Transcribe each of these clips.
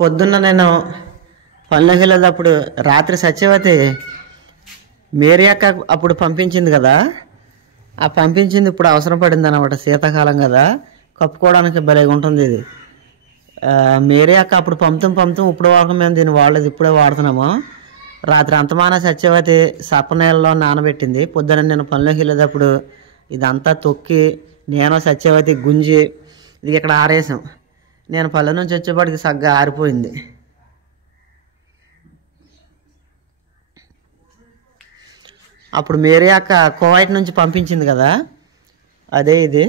పొద్దున్న నేను పనులకు వెళ్ళేటప్పుడు రాత్రి సత్యవతి మేరీ అక్క అప్పుడు పంపించింది కదా, ఆ పంపించింది ఇప్పుడు అవసరం పడింది అనమాట. శీతాకాలం కదా, కప్పుకోవడానికి భలేగా ఉంటుంది ఇది. మేరీ అక్క అప్పుడు పంపుతాం ఇప్పుడు వరకు మేము దీన్ని వాడలేదు, ఇప్పుడే వాడుతున్నాము. రాత్రి అంతమాన సత్యవతి సప్పనీళ్ళలో నానబెట్టింది. పొద్దున నేను పనులకు వెళ్ళేటప్పుడు ఇదంతా తొక్కి నేను సత్యవతి గుంజి ఇది ఇక్కడ ఆరేసాం. నేను పల్లె నుంచి వచ్చేపాటికి సగ్గా ఆరిపోయింది. అప్పుడు మేరీ అక్క కువైట్ నుంచి పంపించింది కదా, అదే ఇది.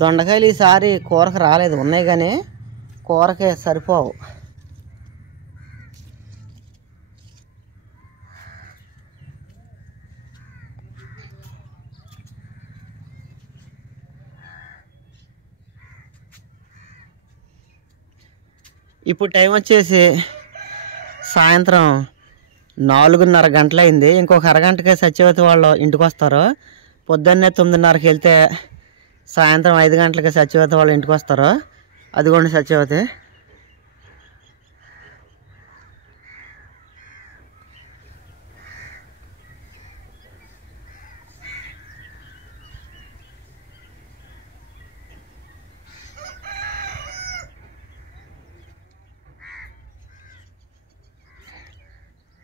దొండకాయలు ఈసారి కూరకు రాలేదు, ఉన్నాయి కానీ కూరకే సరిపోవు. ఇప్పుడు టైం వచ్చేసి సాయంత్రం 4:30 గంటలైంది. ఇంకొక అరగంటకే సత్యవతి వాళ్ళు ఇంటికి వస్తారు. పొద్దున్నే 9:30కి వెళ్తే సాయంత్రం 5 గంటలకి సత్యవతి వాళ్ళు ఇంటికి వస్తారు. అదిగోండి సత్యవతి.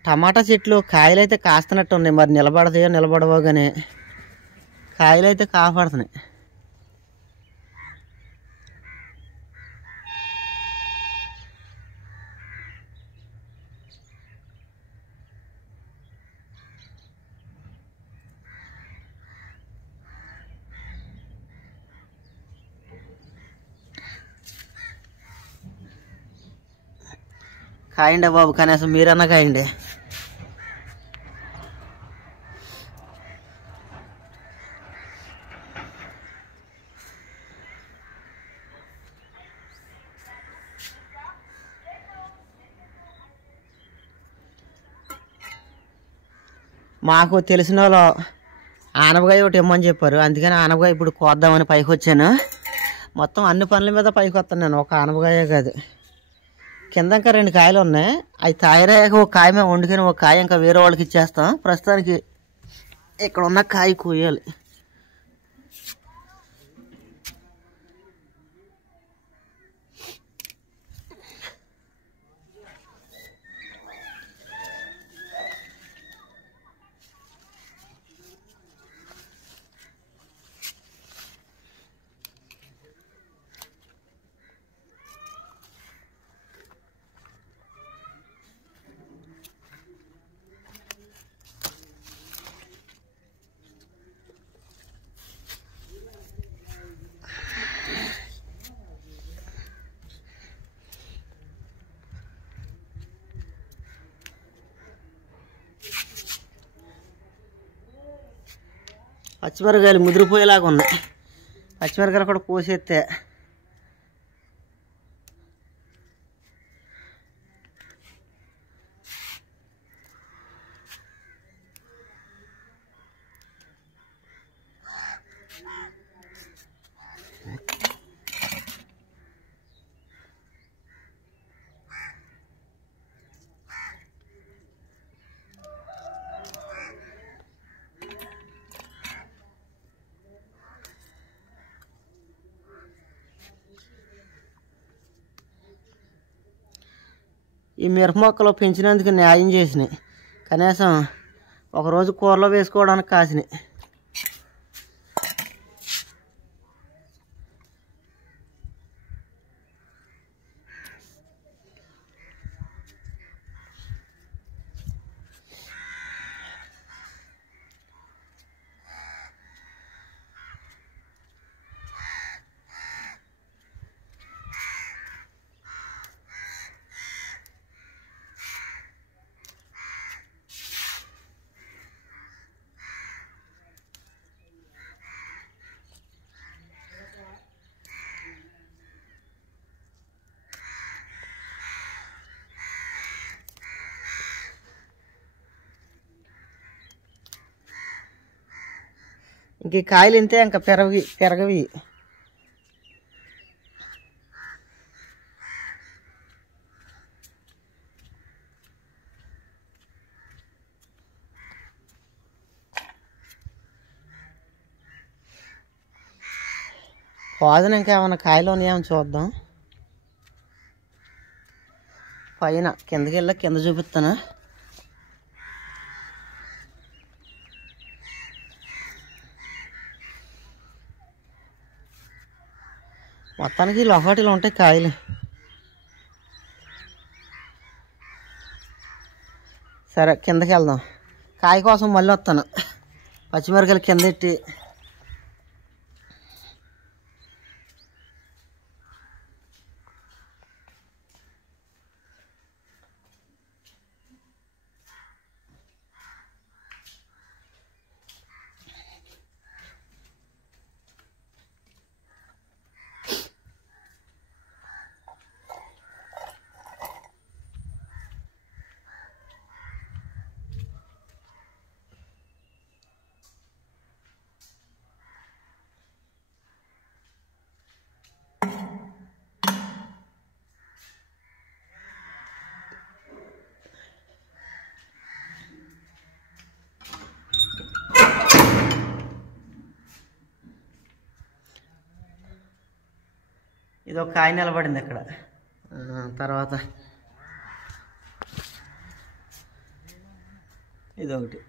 టమాటా చెట్లు కాయలైతే కాస్తున్నట్టు ఉన్నాయి, మరి నిలబడతాయో నిలబడవో కానీ కాయలైతే కాపాడుతున్నాయి. కాయండి బాబు, కనీసం మీరన్నా కాయండి. మాకు తెలిసిన వాళ్ళు ఆనపకాయ ఒకటి ఇమ్మని చెప్పారు, అందుకని ఆనపకాయ ఇప్పుడు కోద్దామని పైకి వచ్చాను. మొత్తం అన్ని పనుల మీద పైకి వస్తాను నేను, ఒక ఆనపకాయే కాదు. కింద ఇంకా 2 కాయలు ఉన్నాయి, అవి తాయిరాక ఒక కాయ మేము వండుకొని ఒక కాయ ఇంకా వేరే వాళ్ళకి ఇచ్చేస్తాం. ప్రస్తుతానికి ఇక్కడ ఉన్న కాయ కోయాలి. పచ్చిమిరకాయలు ముదిరిపోయేలాగా ఉన్నాయి. పచ్చిమిరకాయలు కూడా కోసేస్తే ఈ మిరప మొక్కలు పెంచినందుకు న్యాయం చేసినాయి. కనీసం ఒకరోజు కూరలో వేసుకోవడానికి కాసినాయి. ఇంక కాయలు ఇంతే, ఇంకా పెరగవి. పోదన ఇంకేమన్నా కాయలు ఉన్నాయేమో చూద్దాం. పైన కిందకి వెళ్ళి కింద చూపిస్తాను. మొత్తానికి లొకాటిలో ఉంటాయి కాయలు. సరే కిందకి వెళ్దాం. కాయ కోసం మళ్ళీ వస్తాను. పచ్చిమిరకాయలు కింద ఎట్టి ఇది ఒక కాయ నిలబడింది అక్కడ. తర్వాత ఇదొకటి.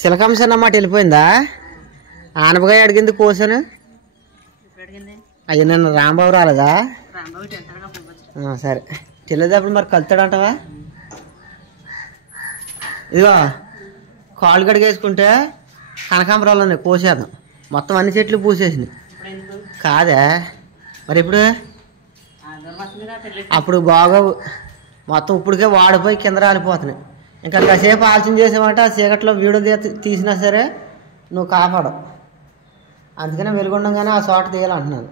సిలకంశ అన్నమాట వెళ్ళిపోయిందా? ఆనపకాయ అడిగింది కోసాను. అయ్యా నిన్న రాంబాబు రాలేదా? సరే తెలియదప్పుడు మరి కలుతాడంటావా? ఇదిగో కాళ్ళు కడిగేసుకుంటే కనకాంబరాలు కోసేద్దాం. మొత్తం అన్ని చెట్లు పూసేసినాయి. కాదే మరి ఇప్పుడు అప్పుడు బాగా మొత్తం ఇప్పటికే వాడిపోయి కింద రాలిపోతున్నాయి. ఇంకా కాసేపు ఆలోచన చేసామంటే ఆ చీకట్లో వీడియో తీసినా సరే నువ్వు కాపాడవు. అందుకనే వెలుగుండగానే ఆ చోట తీయాలంటున్నాను.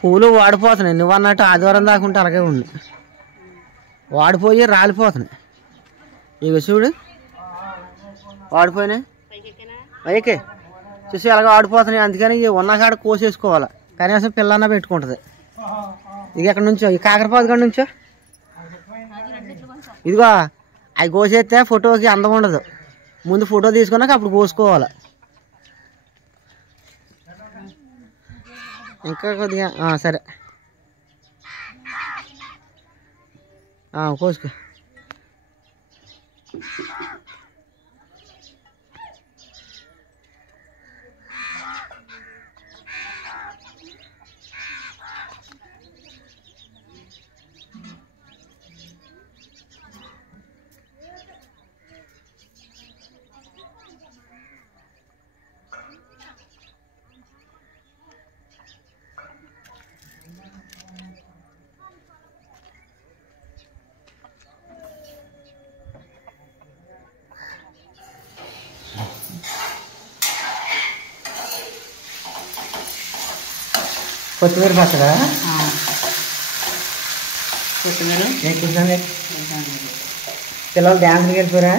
పూలు వాడిపోతున్నాయి. నువ్వు అన్నట్టు ఆదివారం దాకా ఉంటే అలాగే ఉంది. వాడిపోయి రాలిపోతున్నాయి. ఇక చూడు వాడిపోయినాయి. పైకి చూసి అలాగే వాడిపోతున్నాయి. అందుకని ఉన్న కాడ కోసేసుకోవాలి. కనీసం పిల్లన్నా పెట్టుకుంటుంది. ఇక ఎక్కడి నుంచో ఈ కాకరపాదు కాడ నుంచో ఇదిగో అవి కోసేస్తే ఫోటోకి అందం ఉండదు. ముందు ఫోటో తీసుకున్నాక అప్పుడు కోసుకోవాలి. ఇంకా కొద్దిగా సరే కోసుకో. కొత్తిమీర పచ్చడా కొత్తిమీర కూర్చోండి. పిల్లలు డ్యాన్స్కి వెళ్ళిపోయారా?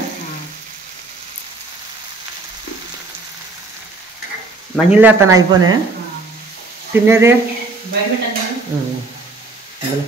మంచిలు వేస్తాను అయిపోయినా తినేది బయట అందులో